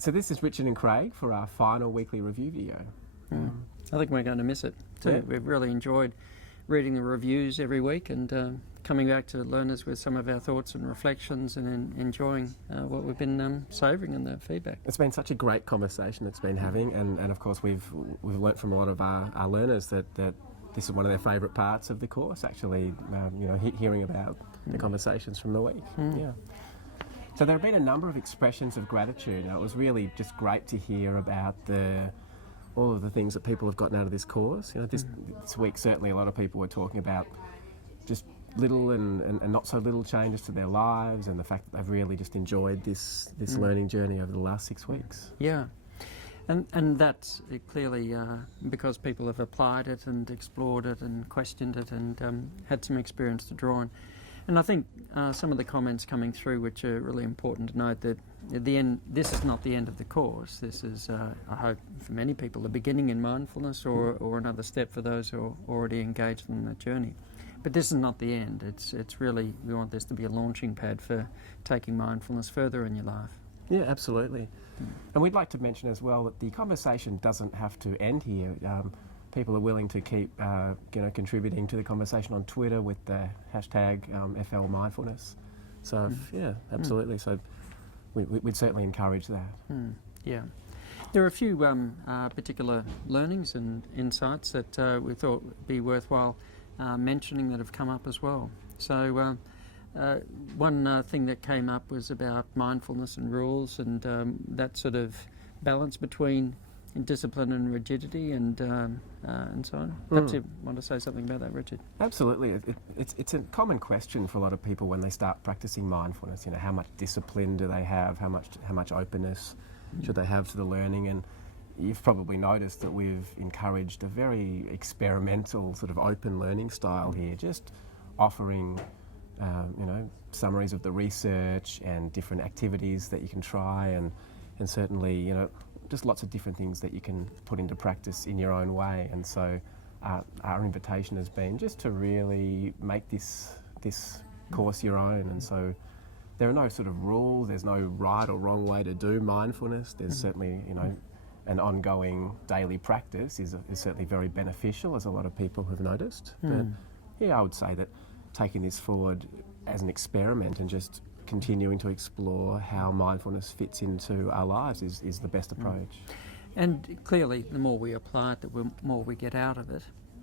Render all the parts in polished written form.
So this is Richard and Craig for our final weekly review video. I think we're going to miss it too. Yeah. We've really enjoyed reading the reviews every week and coming back to learners with some of our thoughts and reflections and enjoying what we've been savouring in the feedback. It's been such a great conversation it's been having, and of course we've learnt from a lot of our learners that this is one of their favourite parts of the course, actually, hearing about the conversations from the week. Yeah. So there have been a number of expressions of gratitude, and it was really just great to hear about all of the things that people have gotten out of this course. This week certainly a lot of people were talking about just little and not so little changes to their lives, and the fact that they've really just enjoyed this learning journey over the last 6 weeks. Yeah. And that's clearly because people have applied it and explored it and questioned it and had some experience to draw on. And I think some of the comments coming through, which are really important to note, that at the end, this is not the end of the course. This is, I hope, for many people, a beginning in mindfulness or another step for those who are already engaged in the journey. But this is not the end. It's really, we want this to be a launching pad for taking mindfulness further in your life. Yeah, absolutely. And we'd like to mention as well that the conversation doesn't have to end here. People are willing to keep contributing to the conversation on Twitter with the hashtag FL Mindfulness. So, yeah, absolutely. So we'd certainly encourage that. Yeah. There are a few particular learnings and insights that we thought would be worthwhile mentioning that have come up as well. So one thing that came up was about mindfulness and rules and that sort of balance between discipline and rigidity and so on. Perhaps you want to say something about that, Richard? Absolutely. It's a common question for a lot of people when they start practicing mindfulness. How much discipline do they have? How much openness should they have to the learning? And you've probably noticed that we've encouraged a very experimental sort of open learning style here, just offering summaries of the research and different activities that you can try, and certainly just lots of different things that you can put into practice in your own way. And so our invitation has been just to really make this course your own. And so there are no sort of rules, there's no right or wrong way to do mindfulness. There's certainly, an ongoing daily practice is certainly very beneficial, as a lot of people have noticed. But yeah, I would say that taking this forward as an experiment and just continuing to explore how mindfulness fits into our lives is the best approach. And clearly, the more we apply it, the more we get out of it.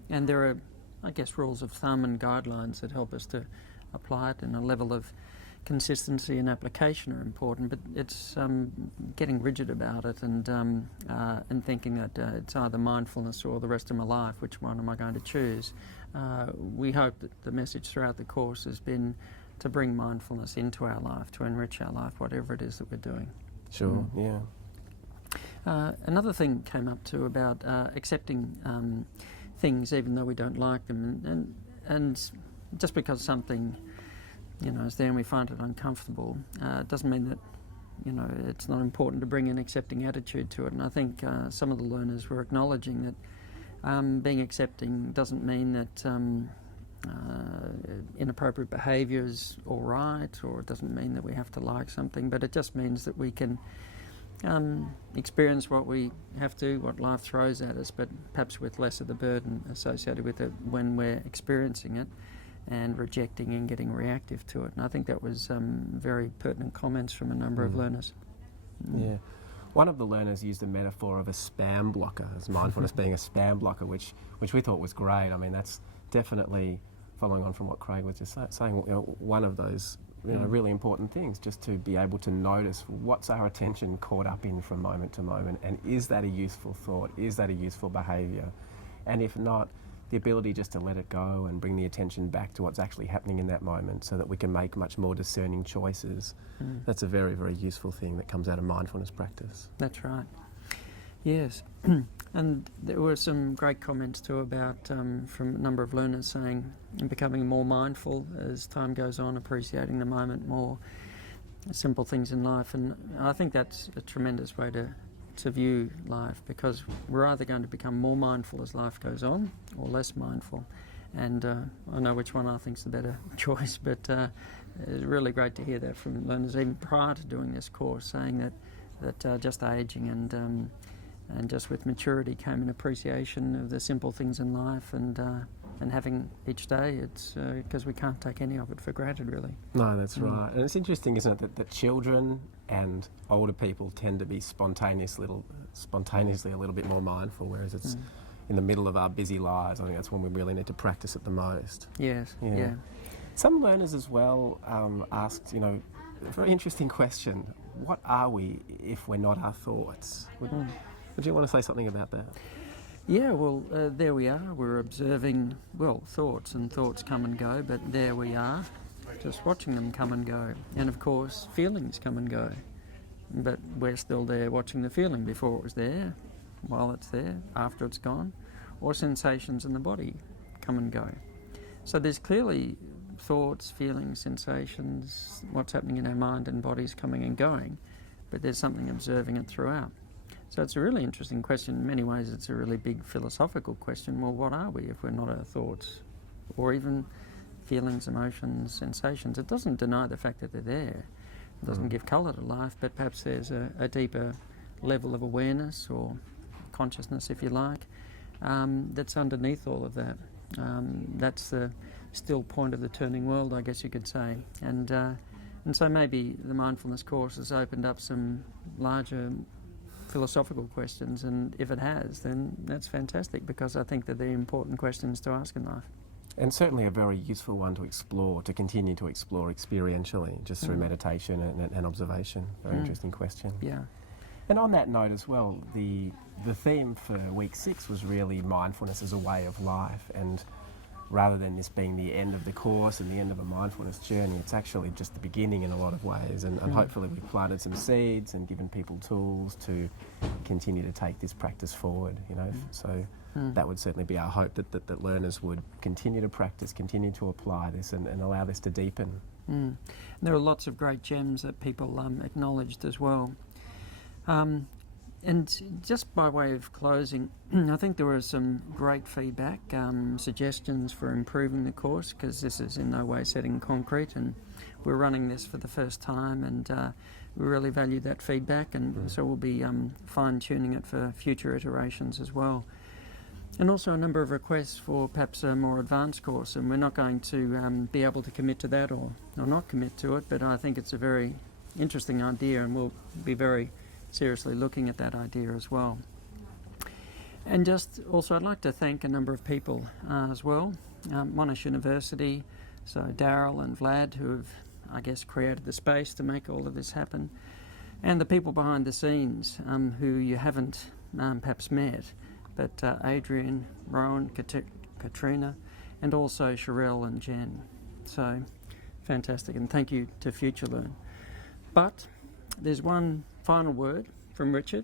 And there are, I guess, rules of thumb and guidelines that help us to apply it, and a level of consistency and application are important, but it's getting rigid about it and thinking that it's either mindfulness or the rest of my life, which one am I going to choose? We hope that the message throughout the course has been to bring mindfulness into our life, to enrich our life, whatever it is that we're doing. Sure, yeah. Another thing came up too about accepting things even though we don't like them, and just because something is there and we find it uncomfortable, doesn't mean that it's not important to bring an accepting attitude to it. And I think some of the learners were acknowledging that being accepting doesn't mean that inappropriate behaviour is all right, or it doesn't mean that we have to like something, but it just means that we can experience what we have to, what life throws at us, but perhaps with less of the burden associated with it when we're experiencing it and rejecting and getting reactive to it. And I think that was very pertinent comments from a number of learners. Yeah. One of the learners used the metaphor of a spam blocker, as mindfulness being a spam blocker, which we thought was great. I mean, that's definitely, following on from what Craig was just saying, one of those really important things, just to be able to notice what's our attention caught up in from moment to moment, and is that a useful thought, is that a useful behaviour, and if not, the ability just to let it go and bring the attention back to what's actually happening in that moment so that we can make much more discerning choices. That's a very, very useful thing that comes out of mindfulness practice. That's right. Yes. And there were some great comments too about, from a number of learners saying, becoming more mindful as time goes on, appreciating the moment more, simple things in life. And I think that's a tremendous way to view life, because we're either going to become more mindful as life goes on or less mindful. And I know which one I think is the better choice, but it's really great to hear that from learners even prior to doing this course, saying that that just ageing and just with maturity came an appreciation of the simple things in life, and having each day, it's because we can't take any of it for granted, really. No, that's right. And it's interesting, isn't it, that children and older people tend to be spontaneously a little bit more mindful, whereas it's in the middle of our busy lives. I think that's when we really need to practice it the most. Yes, yeah. Some learners as well asked, a very interesting question. What are we if we're not our thoughts? Would you want to say something about that? Yeah, well, there we are. We're observing, thoughts, and thoughts come and go, but there we are, just watching them come and go. And of course, feelings come and go, but we're still there watching the feeling before it was there, while it's there, after it's gone, or sensations in the body come and go. So there's clearly thoughts, feelings, sensations, what's happening in our mind and bodies coming and going, but there's something observing it throughout. So it's a really interesting question. In many ways, it's a really big philosophical question. Well, what are we if we're not our thoughts? Or even feelings, emotions, sensations. It doesn't deny the fact that they're there. It doesn't give colour to life, but perhaps there's a deeper level of awareness or consciousness, if you like, that's underneath all of that. That's the still point of the turning world, I guess you could say. And so maybe the mindfulness course has opened up some larger philosophical questions, and if it has, then that's fantastic, because I think that they're important questions to ask in life. And certainly a very useful one to explore, to continue to explore experientially, just through meditation and observation. Very interesting question. Yeah. And on that note as well, the theme for week 6 was really mindfulness as a way of life, and rather than this being the end of the course and the end of a mindfulness journey, it's actually just the beginning in a lot of ways, and hopefully we've planted some seeds and given people tools to continue to take this practice forward, So that would certainly be our hope, that learners would continue to practice, continue to apply this and allow this to deepen. There are lots of great gems that people acknowledged as well. And just by way of closing, I think there was some great feedback, suggestions for improving the course, because this is in no way set in concrete, and we're running this for the first time, and we really value that feedback, and so we'll be fine-tuning it for future iterations as well. And also a number of requests for perhaps a more advanced course, and we're not going to be able to commit to that or not commit to it, but I think it's a very interesting idea, and we'll be very seriously looking at that idea as well. And just also I'd like to thank a number of people as well. Monash University, so Daryl and Vlad, who have, I guess, created the space to make all of this happen, and the people behind the scenes who you haven't perhaps met, but Adrian, Rowan, Katrina, and also Sherelle and Jen. So fantastic, and thank you to FutureLearn. But there's one final word from Richard.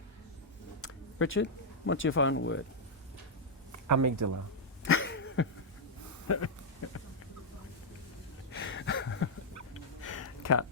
Richard, what's your final word? Amygdala. Cut.